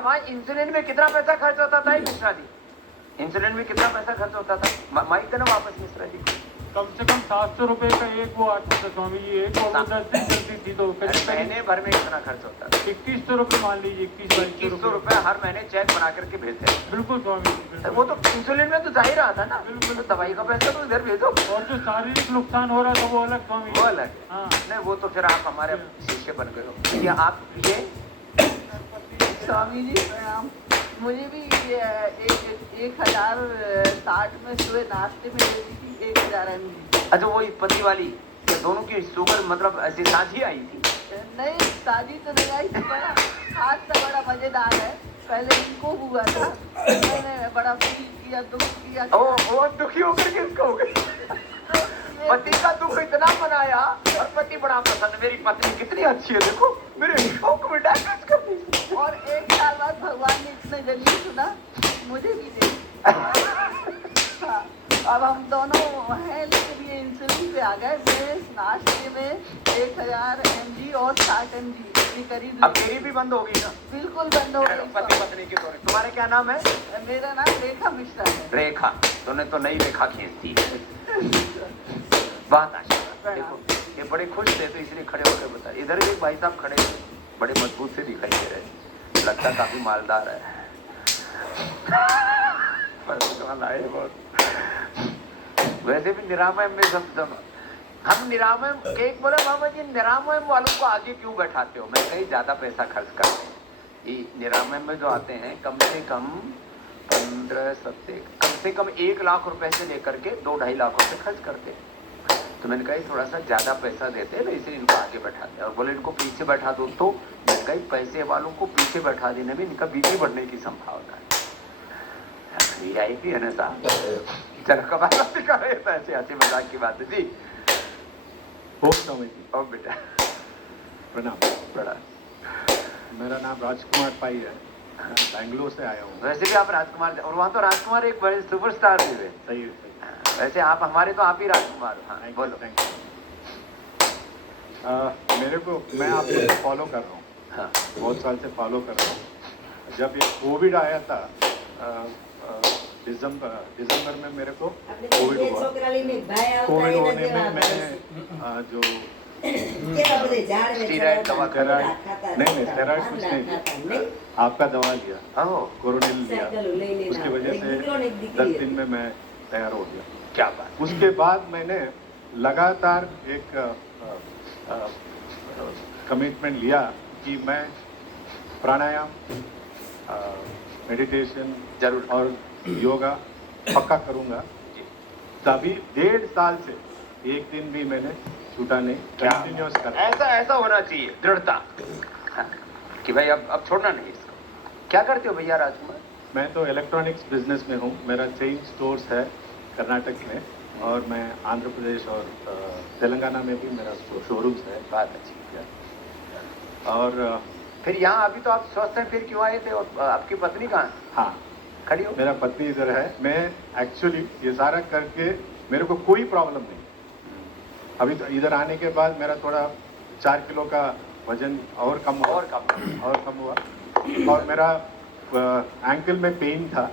दवा इंसुलिन में कितना पैसा खर्च होता था मिश्रा जी? इंसुलिन में कितना पैसा खर्च होता था? माइक देना वापस मिश्रा जी को। कम से कम 700 रुपए का एक वो आता था स्वामी जी, एक वो 10 दिन चलती थी तो महीने भर में कितना खर्च होता था? 2100 रुपए मान लीजिए, 2100 रुपए हर महीने चेक बना करके भेजते हैं। बिल्कुल स्वामी जी। वो तो इंसुलिन में तो जा ही रहा था ना, बिल्कुल। तो दवाई का पैसा तो इधर भेजो। और जो शारीरिक नुकसान हो रहा था वो अलग स्वामी, वो अलग। हाँ नहीं वो तो फिर आप हमारे शिष्य बन गए हो। या आप ये स्वामी जी प्रणाम। मुझे भी 1060 में सुबह नाश्ते में लेती थी 1000 mg। अच्छा वही पति वाली, ये दोनों की शुगर मतलब ऐसी साझी आई थी? नहीं शादी तो नहीं आई थी, बड़ा आज तो बड़ा मजेदार है। पहले इनको हुआ था, मैंने बड़ा फील किया, दुख किया। वो दुखी होकर के इसको हो गई। पति का दुख इतना मनाया और पति बड़ा प्रसन्न, मेरी पत्नी कितनी अच्छी है, देखो मेरे शौक में डांस कर दी। और 1 साल बाद भगवान ने इतने जल्दी सुना, मुझे भी दे। हाँ, अब हम दोनों हैं, लेकिन ये इंसुलिन पे आ गए। मैं नाश्ते में 1000 mg और 60 mg करीब। अब मेरी भी बंद हो गई ना? बिल्कुल बंद हो गई। पति पत्नी के दौरे। तुम्हारे क्या नाम है? मेरा नाम रेखा मिश्रा है। रेखा, तूने तो नई रेखा खींच दी। बहुत आशीर्वाद। देखो ये बड़े खुश थे तो इसलिए खड़े होकर बता। इधर एक भाई साहब खड़े थे, बड़े मजबूत से दिखाई दे रहे, लगता काफी मालदार है। लाए बहुत। वैसे भी निरामय में सब हम निरामय एक बोले बाबा जी निरामय वालों को आगे क्यों बैठाते हो? मैं कहीं ज्यादा पैसा खर्च करते हैं। ये निरामय में जो आते हैं कम से कम 15 कम से कम 1 लाख रुपए से लेकर के 2-2.5 लाख रुपए खर्च करते हैं। तो मैंने कहा थोड़ा सा ज्यादा पैसा देते हैं ना, इसलिए इनको आगे बैठाते हैं। और बोले इनको पीछे बैठा दो, तो मैंने कहा पैसे वालों को पीछे बैठा देने में इनका बीपी बढ़ने की संभावना है। आई थी है ना साहब, चलो कमाल दिखा रहे थे, ऐसे हंसी मजाक की बात है जी। ओम स्वामी जी। और बेटा प्रणाम। बड़ा मेरा नाम राजकुमार पाई है, मैं बेंगलोर से आया हूँ। वैसे भी आप राजकुमार, और वहाँ तो राजकुमार एक बड़े सुपरस्टार भी हुए। सही है। वैसे आप हमारे तो आप ही राजकुमार हो। हाँ बोलो। Thank you. मेरे को मैं आपको फॉलो कर रहा हूँ, हाँ बहुत साल से फॉलो कर रहा हूँ। जब ये कोविड आया था दिसंबर में मेरे को कोविड हुआ। कोविड होने में मैंने जो स्टीरॉइड दवा नहीं स्टेरॉइड कुछ नहीं लिया, आपका दवा लिया, कोरोनिल लिया। उसकी वजह से 10 दिन में मैं तैयार हो गया। क्या बात। उसके बाद मैंने लगातार एक कमिटमेंट लिया कि मैं प्राणायाम, मेडिटेशन जरूर और योगा पक्का करूंगा। तभी 1.5 साल से एक दिन भी मैंने छूटा नहीं, कंटिन्यूअस कर। ऐसा होना चाहिए दृढ़ता, हाँ, कि भाई अब छोड़ना नहीं इसको। क्या करते हो भैया राजकुमार? मैं तो इलेक्ट्रॉनिक्स बिजनेस में हूँ। मेरा चेन स्टोर्स है कर्नाटक में, और मैं आंध्र प्रदेश और तेलंगाना में भी मेरा शोरूम्स है। बात अच्छी है। और फिर यहाँ अभी तो आप स्वस्थ हैं, फिर क्यों आए थे? और आपकी पत्नी कहाँ? हाँ, खड़ी हो। मेरा पत्नी इधर है। मैं एक्चुअली ये सारा करके मेरे को कोई प्रॉब्लम नहीं। अभी तो इधर आने के बाद मेरा थोड़ा 4 किलो का वजन और कम हुआ। और मेरा एंकल में पेन था,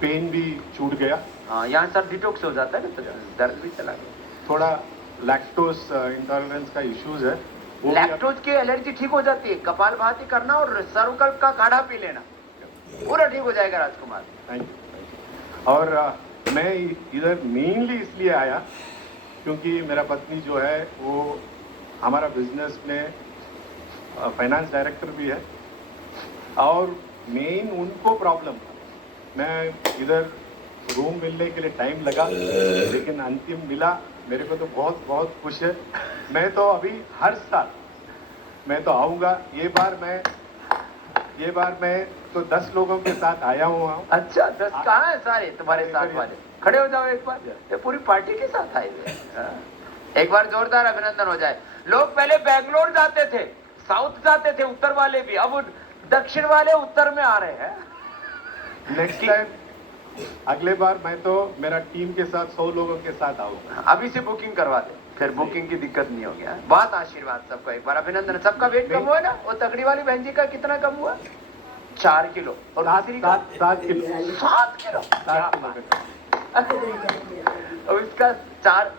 पेन भी छूट गया। हाँ यहाँ सब डिटॉक्स हो जाता है ना, तो दर्द भी चला गया। थोड़ा लैक्टोज इंटॉलरेंस का इश्यूज है। लैक्टोज की एलर्जी ठीक हो जाती है। कपालभाति करना और सर्वकल्प का काढ़ा पी लेना, पूरा ठीक हो जाएगा राजकुमार। Thank you. और मैं इधर मेनली इसलिए आया क्योंकि मेरा पत्नी जो है वो हमारा बिजनेस में फाइनेंस डायरेक्टर भी है, और मेन उनको प्रॉब्लम था। मैं इधर रूम मिलने के लिए टाइम लगा, लेकिन अंतिम मिला। मेरे को तो बहुत बहुत खुश है। मैं तो अभी हर साल मैं तो आऊँगा। ये बार मैं तो 10 लोगों के साथ आया हुआ हूँ। अच्छा 10 कहाँ है सारे तुम्हारे साथ वाले? खड़े हो जाओ एक बार, ये पूरी पार्टी के साथ आए हुए हैं। एक बार जोरदार अभिनंदन हो जाए। लोग पहले बेंगलोर जाते थे, साउथ जाते थे, उत्तर वाले भी, अब दक्षिण वाले उत्तर में आ रहे हैं। नेक्स्ट टाइम अगले बार मैं तो मेरा टीम के साथ 100 लोगों के साथ आऊंगा। अभी से बुकिंग करवा दे, फिर बुकिंग की दिक्कत नहीं होगी। बहुत आशीर्वाद सबका, एक बार अभिनंदन। सबका वेट कम हुआ ना? वो तगड़ी वाली बहन जी का कितना कम हुआ? 4 किलो और दूसरी का 7 किलो 7 किलो। क्या 7 बात। किलो और इसका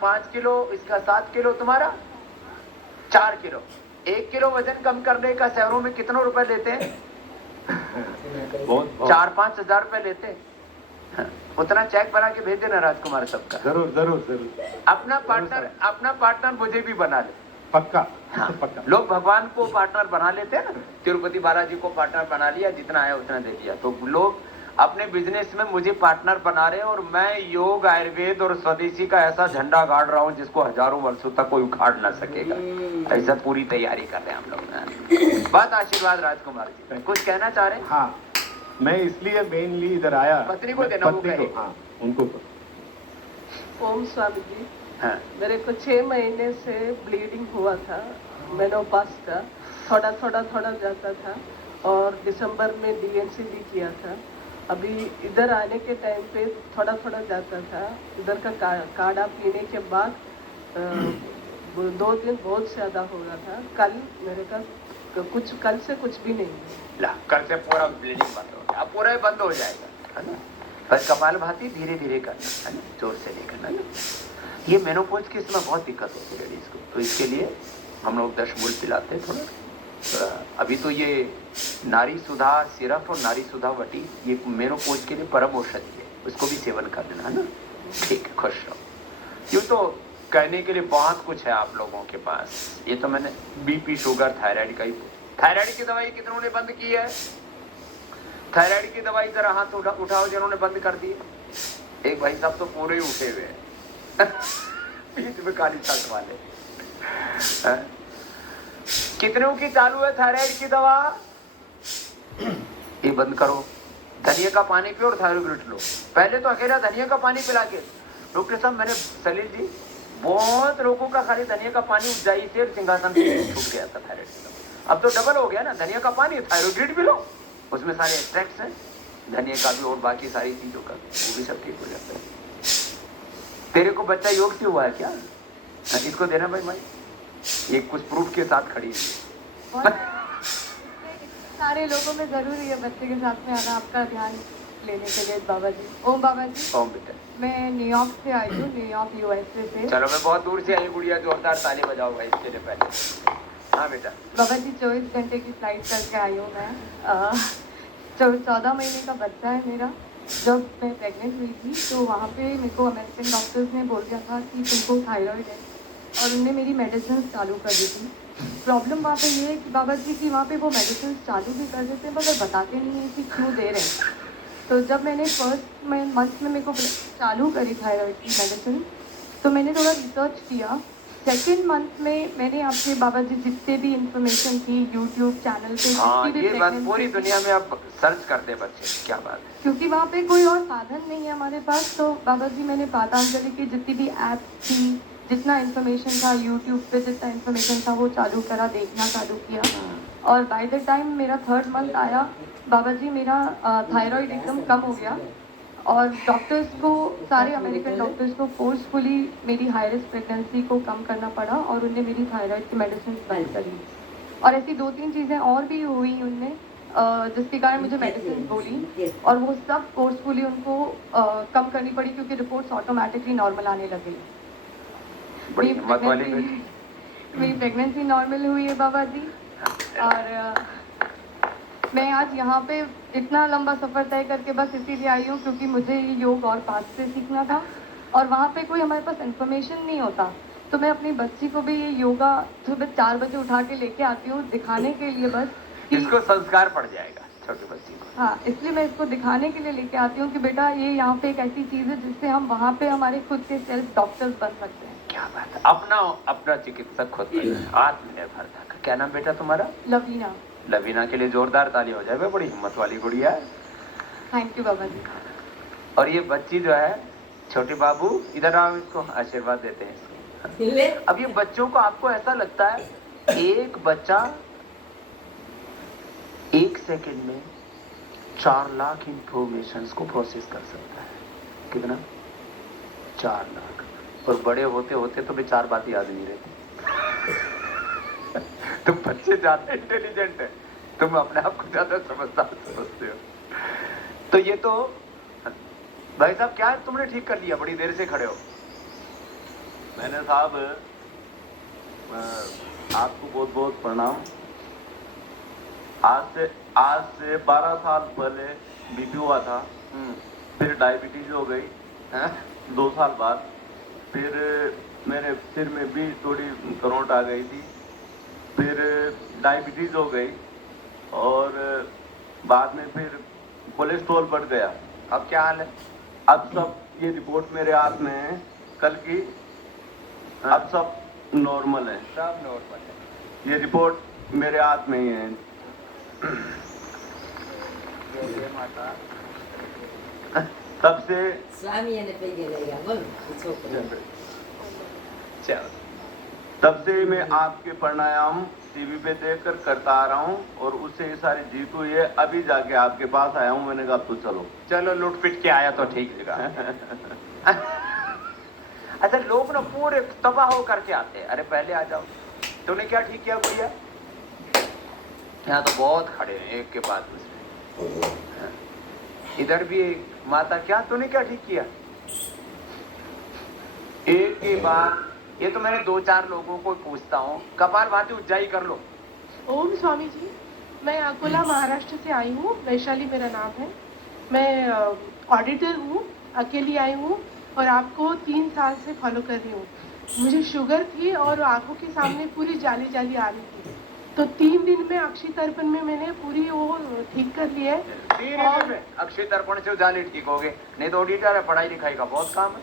5 किलो, इसका 7 किलो, तुम्हारा 4 किलो। 1 किलो वजन कम करने का शहरों में कितने रुपए लेते हैं? बहुत 4-5 हजार रुपए लेते हैं। हाँ, उतना चेक बना के भेज देना राजकुमार सबका। जरूर जरूर जरूर अपना पार्टनर मुझे भी बना ले। पक्का हाँ, पक्का। लोग भगवान को पार्टनर बना लेते हैं ना, तिरुपति बालाजी को पार्टनर बना लिया, जितना आया उतना दे दिया। तो लोग अपने बिजनेस में मुझे पार्टनर बना रहे हैं और मैं योग, आयुर्वेद और स्वदेशी का ऐसा झंडा गाड़ रहा हूँ जिसको हजारों वर्षों तक कोई उखाड़ ना सकेगा। ऐसा पूरी तैयारी कर रहे हैं हम लोग। बहुत आशीर्वाद राजकुमार जी। कुछ कहना चाह रहे हैं? हाँ, मैं इसलिए मेनली इधर आया। पत्नी को देना, वो पत्नी कहे। को, हाँ उनको। ओम स्वामी जी, हाँ, मेरे को 6 महीने से ब्लीडिंग हुआ था, मेनोपास था, थोड़ा जाता था और दिसंबर में डीएनसी भी किया था। अभी इधर आने के टाइम पे थोड़ा जाता था। इधर का काढ़ा पीने के बाद 2 दिन बहुत ज्यादा हो रहा था। कल मेरे का कल से कुछ भी नहीं है। ला, कल से पूरा ब्लीडिंग बंद हो गया। अब पूरा ही बंद हो जाएगा, है ना। बस कपालभाति धीरे धीरे करना, है ना, जोर से नहीं करना, है ना। ये मेनोपॉज के इसमें बहुत दिक्कत होती है लेडीज को, तो इसके लिए हम लोग 10 मूल पिलाते हैं थोड़ा। अभी तो ये नारी सुधा सिरप और नारी सुधा वटी, ये मेनोपॉज के लिए परम औषधि है, उसको भी सेवन कर लेना, है ना। ठीक है, खुश रहो। यूँ तो कहने के लिए बहुत कुछ है आप लोगों के पास। ये तो मैंने बीपी, शुगर, थायराइड का ही। थायराइड की दवाई कितनों ने बंद की है? थायराइड की दवाई जरा हाथ उठाओ जिन्होंने बंद कर दी। एक भाई साहब तो पूरे ही उठे हुए हैं बीच में काली शर्ट वाले। कितनों की चालू है थायराइड की दवा? ये बंद करो। धनिया का पानी पियो और थायरोग्रिट लो। पहले तो अकेला धनिया का पानी पिला के, डॉक्टर साहब मैंने, सलील जी, बहुत लोगों का खाली धनिया का पानी उपजाई से सिंहासन से छूट गया था थायराइड की दवा। अब तो डबल हो गया ना, धनिया का पानी, थायरोग्रिट भी लो, उसमें सारे एक्सट्रैक्ट्स हैं धनिया का भी और बाकी सारी चीजों का, वो भी सब ठीक हो जाता है। तेरे को बच्चा योग से हुआ है क्या? इसको देना भाई भाई, ये कुछ प्रूफ के साथ खड़ी है। सारे लोगों में जरूरी है बच्चे के साथ में आना, आपका ध्यान लेने के लिए। बाबा जी, ओम बाबा जी। ओम बेटा। मैं न्यूयॉर्क से आई हूँ, न्यूयॉर्क यूएसए से। चलो, मैं बहुत दूर से आई गुड़िया, जोरदार ताली बजाओ भाई इसके लिए पहले। हाँ बेटा। बाबा जी 24 घंटे की फ्लाइट करके आई हूँ मैं। 14 महीने का बच्चा है मेरा। जब मैं प्रेग्नेंट हुई थी तो वहाँ पे मेरे को अमेरिकन डॉक्टर्स ने बोल दिया था कि तुमको थायराइड है, और उनने मेरी मेडिसिन चालू कर दी थी। प्रॉब्लम वहाँ पे ये है कि बाबा जी कि वहाँ पे वो मेडिसिन चालू भी कर देते हैं मगर बताते नहीं हैं कि क्यों दे रहे हैं। तो जब मैंने फर्स्ट मंथ में मेरे को चालू करी थायराइड की मेडिसिन, तो मैंने थोड़ा रिसर्च किया। सेकेंड मंथ में मैंने आपके बाबा जी जितने भी इंफॉर्मेशन थी यूट्यूब चैनल पे, हाँ, जितनी भी ये बात pregnancy पूरी दुनिया में अब सर्च करते हैं बच्चे, क्या बात है। क्योंकि वहाँ पे कोई और साधन नहीं है हमारे पास। तो बाबा जी मैंने पातंजलि की जितनी भी ऐप्स थी, जितना इन्फॉर्मेशन था यूट्यूब पे, जितना इन्फॉर्मेशन था वो चालू करा, देखना चालू किया। और बाय द टाइम मेरा 3rd मंथ आया, बाबा जी मेरा थायराइड एकदम कम हो गया। और डॉक्टर्स को, सारे अमेरिकन डॉक्टर्स को फोर्सफुली मेरी हाई रिस्क प्रेगनेंसी को कम करना पड़ा और उनने मेरी थायराइड की मेडिसिन बंद करी। और ऐसी 2-3 चीज़ें और भी हुई उनने, जिसके कारण मुझे मेडिसिन बोली, और वो सब फोर्सफुली उनको कम करनी पड़ी क्योंकि रिपोर्ट्स ऑटोमेटिकली नॉर्मल आने लगे। बड़ी हिम्मत वाली मेरी प्रेगनेंसी नॉर्मल हुई है बाबा जी। और मैं आज यहाँ पे इतना लंबा सफ़र तय करके बस इसीलिए आई हूँ क्योंकि मुझे ये योग और पास से सीखना था, और वहाँ पे कोई हमारे पास इन्फॉर्मेशन नहीं होता। तो मैं अपनी बच्ची को भी ये योगा सुबह 4 बजे उठा के लेके आती हूँ दिखाने के लिए, बस कि इसको संस्कार पड़ जाएगा छोटे बच्ची को। हाँ, इसलिए मैं इसको दिखाने के लिए लेके आती हूँ कि बेटा ये यहाँ पे एक ऐसी चीज़ है जिससे हम वहाँ पे हमारे खुद के सेल्फ डॉक्टर्स बन सकते हैं। क्या बात है, अपना चिकित्सक खुद बने, आत्मनिर्भरता का। क्या नाम बेटा तुम्हारा? लवीना। लवीना के लिए जोरदार ताली हो जाए, बड़ी हिम्मत वाली गुड़िया है। थैंक यू बाबा जी। और ये बच्ची जो है, छोटे बाबू इधर आओ, इसको आशीर्वाद देते हैं इसको। अब ये बच्चों को, आपको ऐसा लगता है एक बच्चा 1 सेकंड में 4 लाख इंफॉर्मेशन को प्रोसेस कर सकता है। कितना? 4 लाख। और बड़े होते होते तो भी 4 बात याद नहीं रहती। तो बच्चे ज्यादा इंटेलिजेंट है, तो तुम अपने आप को ज्यादा समझदार समझते हो। तो ये तो भाई साहब क्या है, तुमने ठीक कर लिया, बड़ी देर से खड़े हो। मैंने साहब आपको बहुत बहुत प्रणाम। आज से 12 साल पहले बीपी हुआ था, फिर डायबिटीज हो गई 2 साल बाद, फिर मेरे सिर में भी थोड़ी करंट आ गई थी, फिर डायबिटीज हो गई और बाद में फिर कोलेस्ट्रॉल बढ़ गया। अब क्या हाल है? अब सब ये रिपोर्ट मेरे हाथ में है कल की, अब सब नॉर्मल है। सब नॉर्मल है। ये रिपोर्ट मेरे हाथ में ही है। जय माता। तब से स्वामी ने पे गेलेगा बोल छोकरा चलो, तब से मैं आपके प्राणायाम टीवी पे देखकर करता आ रहा हूँ और उससे ये सारी जीत हुई है। अभी जाके आपके पास आया हूँ, मैंने कहा अब तो चलो। चलो लूट पिट के आया तो ठीक जगह। अच्छा, लोग ना पूरे तबाह हो करके आते हैं, अरे पहले आ जाओ। तूने क्या ठीक किया भैया? यहाँ तो बहुत खड़े हैं एक के बाद दूसरे। इधर भी एक माता, क्या तूने क्या ठीक किया? एक के बाद ये तो मैंने 2-4 लोगों को पूछता हूँ। कपालभाति उज्जाई कर लो। ओम स्वामी जी, मैं अकोला महाराष्ट्र से आई हूँ। वैशाली मेरा नाम है। मैं ऑडिटर हूँ, अकेली आई हूँ और आपको 3 साल से फॉलो कर रही हूँ। मुझे शुगर थी और आंखों के सामने पूरी जाली जाली आ रही थी, तो 3 दिन में अक्षय तर्पण में मैंने पूरी वो ठीक कर लिया है। 3 दिन में अक्षय तर्पण से जाली ठीक हो गए, नहीं तो ऑडिटर है, पढ़ाई लिखाई का बहुत काम है।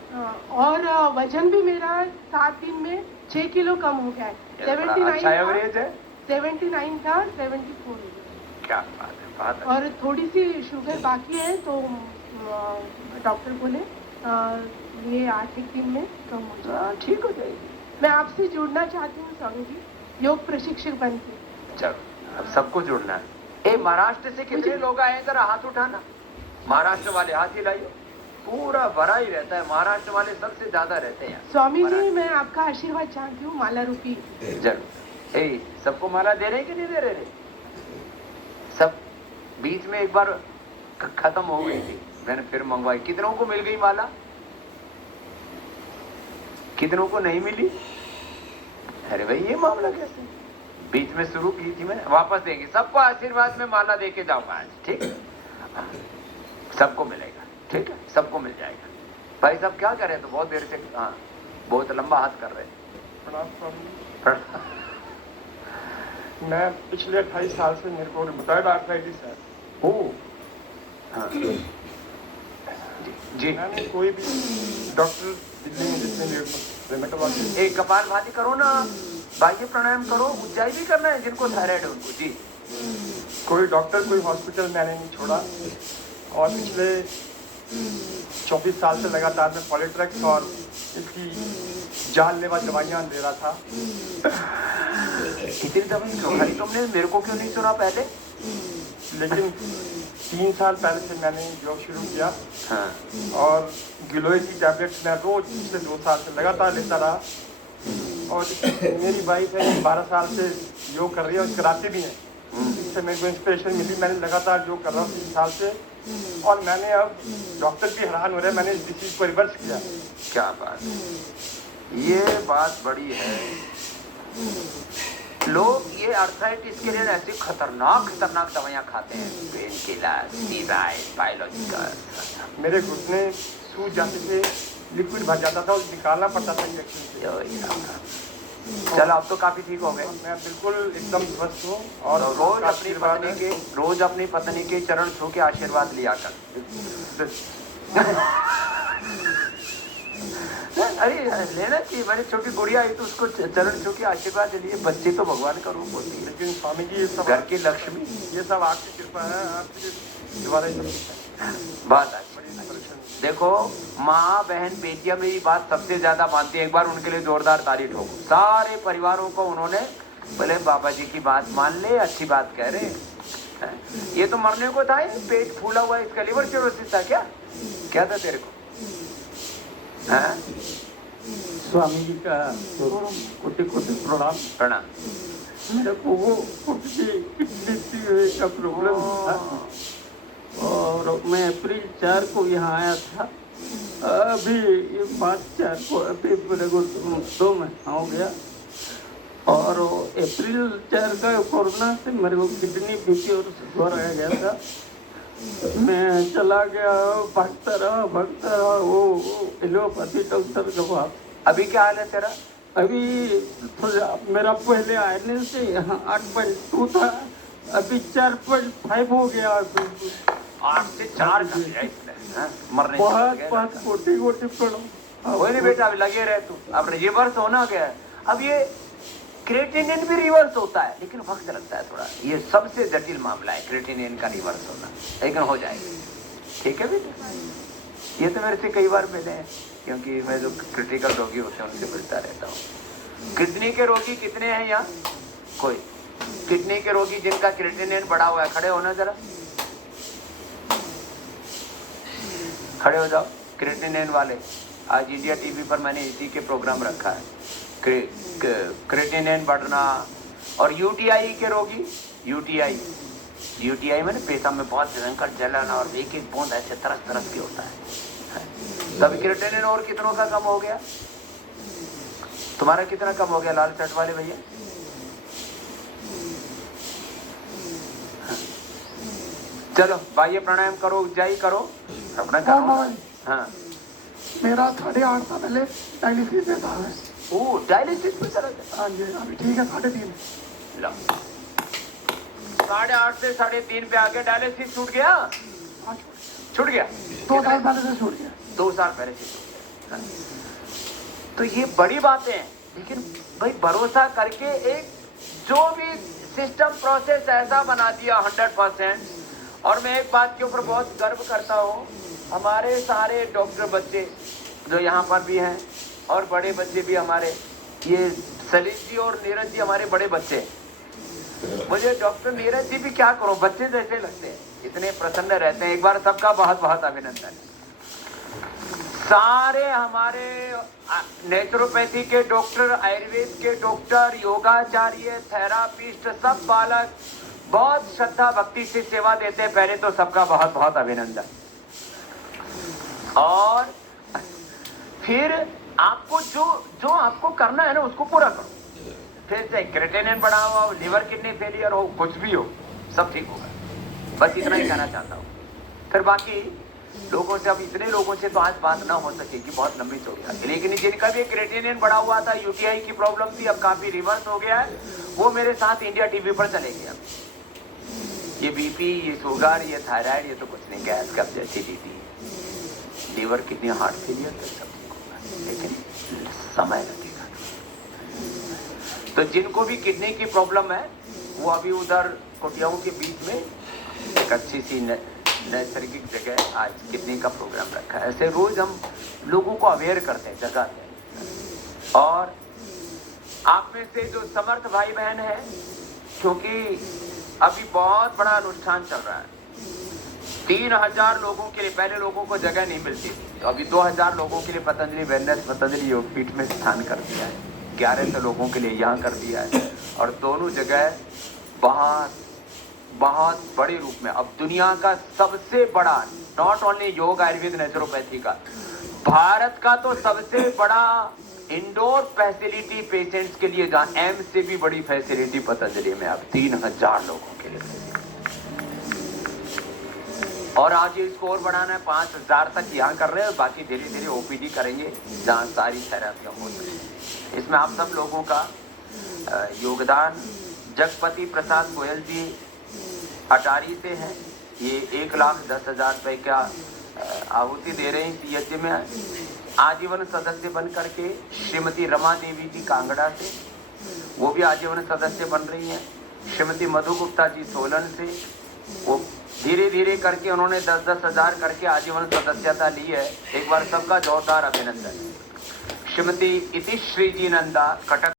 और वजन भी मेरा 7 दिन में 6 किलो कम हो गया है। 79 अच्छा एवरेज है। 79 था 74 हो गया। क्या बात है, बात है। और थोड़ी सी शुगर बाकी है, तो डॉक्टर बोले ये 8-1 दिन में कम हो जाए, ठीक हो जाएगी। मैं आपसे जुड़ना चाहती हूँ स्वामी जी, योग प्रशिक्षक बन के। चलो, अब सबको जुड़ना है। महाराष्ट्र से कितने लोग आए हैं, जरा हाथ उठाना। महाराष्ट्र वाले हाथ हिलाइए। पूरा भरा ही रहता है, महाराष्ट्र वाले सबसे ज्यादा रहते हैं। स्वामी जी, मैं आपका आशीर्वाद चाहती हूँ, माला रूपी। जरूर। सबको माला दे रहे कि नहीं दे रहे? सब बीच में एक बार खत्म हो गई थी, मैंने फिर मंगवाई। कितनों को मिल गई माला? कितनों को नहीं मिली? अरे भाई, ये मामला कैसे? बीच में शुरू की थी मैंने, वापस देंगे। सबको आशीर्वाद में माला दे के जाऊंगा आज, ठीक है? सबको मिलेगा, ठीक है? सबको मिल जाएगा। भाई साहब क्या कर रहे हैं? तो बहुत देर से, हाँ, बहुत लंबा हाथ कर रहे हैं। प्रणाम स्वामी। मैं पिछले 28 साल से, मेरे को रुमेटॉइड आर्थराइटिस है। ओह, हाँ जी। मैंने कोई भी डॉक्टर दिल्ली में जितने रुमेटोलॉजिस्ट, एक कपालभाति करो ना, बाह्य प्राणायाम करो, उज्जाई भी करना है जिनको थायराइड है उनको। जी, कोई डॉक्टर, कोई हॉस्पिटल मैंने नहीं छोड़ा। और पिछले 24 साल से लगातार मैं पॉलीट्रैक्स और इसकी जानलेवा दवाइयाँ ले रहा था। इतनी दवाई क्यों खाई तुमने? मेरे को क्यों नहीं सुना पहले? लेकिन 3 साल पहले से मैंने योग शुरू किया। हाँ। और गिलोय की टैबलेट्स मैं रोज पिछले 2 साल से लगातार लेता रहा। और मेरी वाइफ है, 12 साल से योग कर रही है और कराते भी हैं। इससे मेरे को इंस्पिरेशन मिली, मैंने लगातार योग कर रहा हूँ 3 साल से। और मैंने अब, डॉक्टर भी हैरान हो रहे हैं, मैंने इस डिसीज को रिवर्स किया। क्या बात है, ये बात बड़ी है। लोग ये आर्थराइटिस के लिए ऐसी खतरनाक दवाइयाँ खाते हैं, पेन किलर, स्टीरॉइड, बायोलॉजिकल। मेरे घुटने सूज जाते थे, लिक्विड भर जाता था और निकालना पड़ता था इंजेक्शन से। चलो, अब तो काफी ठीक हो गए। मैं बिल्कुल एकदम स्वस्थ हूँ। और और रोज अपनी पत्नी के चरण छू के आशीर्वाद लिया कर। अरे लेना चाहिए। मैंने छोटी गुड़िया आई तो उसको चरण छू के आशीर्वाद लिए। बच्चे तो भगवान का रूप होती है। लेकिन स्वामी जी, ये सब घर की लक्ष्मी, ये सब आपकी कृपा है, आपकी द्वारा ही सब बात है। देखो, माँ बहन बेटियां मेरी बात सबसे ज्यादा मानती है। एक बार उनके लिए जोरदार ताली ठोको। सारे परिवारों को उन्होंने बोले बाबा जी की बात मान ले, अच्छी बात कह रहे हैं। ये तो मरने को था, पेट फूला हुआ, इसका लिवर सिरोसिस था। क्या था तेरे को? स्वामी जी का कोटि कोटि प्रणाम। प्रणाम। मेरे को वो किडनी का प्रॉब्लम था और मैं अप्रैल 4 को यहाँ आया था। अभी ये 5/4 को अभी मेरे को 2 महीना हो गया और अप्रैल 4 का कोरोना से मेरे को किडनी बीपी और शुगर आ गया था। मैं चला गया, भागता रहा वो एलोपैथी डॉक्टर के पास। अभी क्या हाल है तेरा? अभी मेरा पहले आने से यहाँ 8.2 था, अभी 4.5 हो गया। 8 से 4 कर दिया इसने, हाँ? मरने से बहुत लगे। बहुत गोटी पड़ो। कोई नहीं बेटा, अभी लगे रहे तू। अब रिवर्स होना क्या है? अब ये क्रेटिनिन भी रिवर्स होता है, लेकिन वक्त लगता है थोड़ा। ये सबसे जटिल मामला है क्रेटिनिन का रिवर्स होना, लेकिन हो जाएगा। ठीक है बेटा? ये तो मेरे से कई बार मिले हैं, क्योंकि मैं जो क्रिटिकल रोगी होते हैं उनसे मिलता रहता हूँ। किडनी के रोगी कितने हैं यहाँ? कोई किडनी के रोगी जिनका क्रेटिनिन बढ़ा हुआ है, खड़े होना जरा, खड़े हो जाओ। क्रेटिनिन वाले, आज इंडिया टीवी पर मैंने इसी के प्रोग्राम रखा है, क्रेटिनिन बढ़ना। और यूटीआई के रोगी, यूटीआई मैंने पेशाब में बहुत भयंकर जलन और एक एक बूंद ऐसे तरस के होता है, तभी क्रेटिनिन और कितनों का कम हो गया? तुम्हारा कितना कम हो गया लाल शर्ट वाले भैया? चलो बाह्य प्राणायाम करो, उज्जाई करो, अपना करो। हाँ, मेरा 8.5 था पहले, डायलिसिस में था। ओ डायलिसिस में चला गया। हाँ जी, अभी ठीक है, 3.5। लो 8.5 से 3.5 पे आके डायलिसिस छूट गया, छूट गया। 2 साल पहले से छूट गया। 2 साल पहले से छूट गया। तो ये बड़ी बातें हैं, लेकिन भाई भरोसा करके एक जो भी सिस्टम प्रोसेस ऐसा बना दिया 100%। और मैं एक बात के ऊपर बहुत गर्व करता हूँ, हमारे सारे डॉक्टर बच्चे जो यहाँ पर भी हैं और बड़े बच्चे भी हमारे, ये सलीम जी और नीरज जी हमारे बड़े बच्चे। मुझे डॉक्टर नीरज जी भी क्या करो, बच्चे जैसे लगते हैं, इतने प्रसन्न रहते हैं। एक बार सबका बहुत बहुत अभिनंदन। सारे हमारे नेचुरोपैथी के डॉक्टर, आयुर्वेद के डॉक्टर, योगाचार्य, थेरापिस्ट, सब बालक बहुत श्रद्धा भक्ति से सेवा देते हैं। पहले तो सबका बहुत बहुत अभिनंदन। और फिर आपको जो आपको करना है ना, उसको पूरा करो। फिर से क्रेटिनिन बढ़ा हुआ, लिवर किडनी फेलियर हो, कुछ भी हो, सब ठीक होगा। बस इतना ही कहना चाहता हूँ। फिर बाकी लोगों से, अब इतने लोगों से तो आज बात ना हो सकेगी, बहुत लंबी चौड़ी है। लेकिन जिनका भी क्रेटिनिन बढ़ा हुआ था, यूटीआई की प्रॉब्लम थी, अब काफी रिवर्स हो गया है, वो मेरे साथ इंडिया टीवी पर चले गए। ये बीपी, ये शुगर, ये थायराइड, ये तो कुछ नहीं, गैस कब्ज, acidity, liver kidney, heart failure, तो सब ठीक होगा, लेकिन समय लगेगा। तो जिनको भी किडनी की प्रॉब्लम है, वो अभी उधर कोटियाओं के बीच में एक अच्छी सी नैसर्गिक जगह आज किडनी का प्रोग्राम रखा है। ऐसे रोज हम लोगों को अवेयर करते हैं, जगाते हैं। और आप में से जो समर्थ भाई बहन है, क्योंकि अभी बहुत बड़ा अनुष्ठान चल रहा है, 3000 लोगों के लिए, पहले लोगों को जगह नहीं मिलती थी, तो अभी 2000 लोगों के लिए पतंजलि वेलनेस, पतंजलि योगपीठ में स्थान कर दिया है। 1100 लोगों के लिए यहाँ कर दिया है। और दोनों जगह बहुत बहुत बड़े रूप में, अब दुनिया का सबसे बड़ा, नॉट ओनली योग, आयुर्वेद, नेचुरोपैथी का, भारत का तो सबसे बड़ा इंडोर फैसिलिटी पेशेंट्स के लिए, जहाँ एम्स से भी बड़ी फैसिलिटी पतंजलि में, अब 3000 लोगों के लिए। और आज ये इसको और बढ़ाना है, 5000 तक यहाँ कर रहे हैं, बाकी धीरे धीरे ओपीडी करेंगे, जहाँ सारी थेरेपियाँ हो सकें। इसमें आप सब लोगों का योगदान। जगपति प्रसाद गोयल जी अटारी से हैं, ये 1,10,000 रुपये का आहुति दे रहे हैं इस यज्ञ में। आजीवन सदस्य बन करके श्रीमती रमा देवी जी कांगड़ा से, वो भी आजीवन सदस्य बन रही हैं। श्रीमती मधु गुप्ता जी सोलन से, वो धीरे धीरे करके उन्होंने 10-10 हज़ार करके आजीवन सदस्यता ली है। एक बार सबका जोरदार अभिनंदन। श्रीमती इतिश्री जी नंदा कटक